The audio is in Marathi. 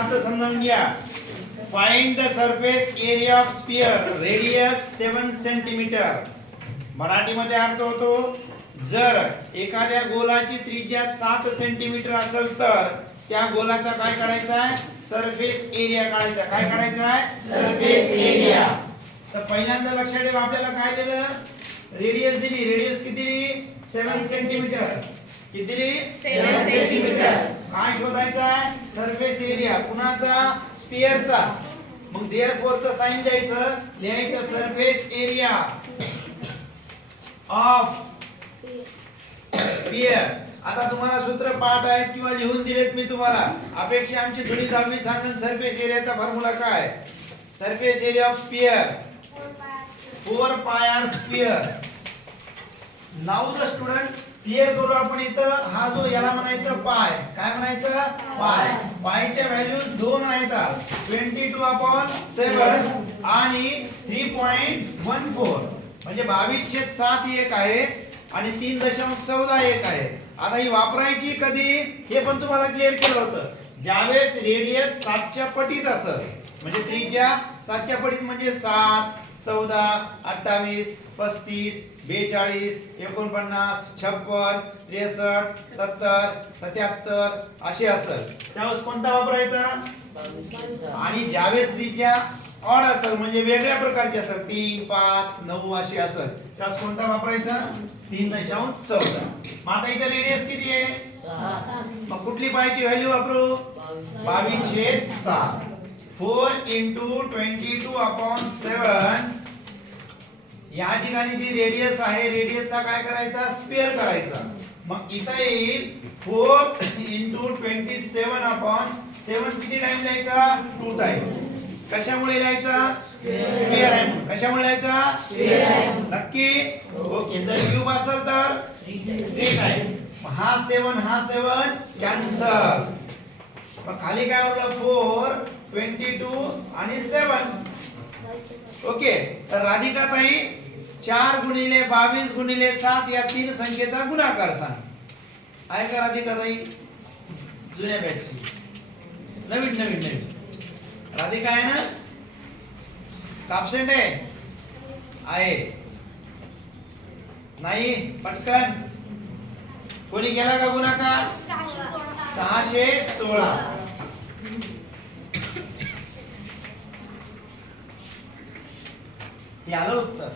अर्थ समजून घ्या. Find the surface area of sphere radius 7 centimetre. मराठीमध्ये अर्थ होतो, जर एखाद्या गोलाची त्रिज्या 7 सेंटीमीटर असेल तर त्या गोलाचा काय करायचा आहे, सरफेस एरिया काढायचा. काय करायचा आहे, सरफेस एरिया. तर पहिल्यांदा लक्षात ठेवा, आपल्याला काय दिलं, रेडियस दिली. रेडियस किती दिली, 7 सेंटीमीटर. किती दिली, 7 सेंटीमीटर. काय शोधायचा आहे, सरफेस एरिया. कुणाचा, स्फियरचा. मग देअरफॉर चं साइन द्यायचं, लिहायचं सरफेस एरिया ऑफ स्फियर. आता तुम्हाला सूत्र पाठ आहेत किंवा लिहून दिलेत मी तुम्हाला. अपेक्षा आमची थोडी 10वी सांगन सरफेस एरियाचा फॉर्म्युला काय. Surface area of sphere 4 pi r sphere. Now the student clear करू आपण. इथं हा जो याला म्हणायचं पाय, काय म्हणायचं, पाय. पायच्या व्हॅल्यू 2 आहेत, 22/7 आणि 3.14 म्हणजे 22/7 एक आहे आणि 3.14 एक आहे. आता ही वापरायची कधी हे पण तुम्हाला क्लिअर केलं होतं. ज्यावेळेस रेडियस 7च्या पटीत असेल, म्हणजे त्रिज्या 7च्या पटीत म्हणजे 7, 14, 28, 35, 42, 49, 56, 63, 70, 77 असे असेल त्यावेळेस कोणता वापरायचा. आणि ज्यावेळेस त्रिज्या ऑड असेल म्हणजे वेगळ्या प्रकारची असेल, 3, 5, 9 अशी असेल त्यावेळेस कोणता वापरायचा, 3.14. मग आता इथे रेडियस किती आहे, 7. मग कुठली पायची व्हॅल्यू वापरू, 22/7. 4 × 22/7. या ठिकाणी जी रेडियस आहे, रेडियसचा काय करायचा, स्क्वेअर करायचा. मग इथे येईल 4 × 27/7 किती टाइम लिहायचा, 2 टाइम. कशामुळे लिहायचा, स्क्वेअर आहे. कशामुळे लिहायचा, स्क्वेअर आहे. नक्की, ओके. जर क्यूब असेल तर 3 टाइम. हा 7 कॅन्सल. मग खाली काय उरलं, 4, 22 आणि 7. ओके. तर राधिका ताई 4 × 22 × 7 या 3 संख्येचा गुणाकार सांग. आहे का राधिका ताई, जुन्या बॅचची. नवीन राधिका आहे ना, कापसेंट आहे नाही. पटकन कोणी केला का गुणाकार, 616. हे आलं उत्तर.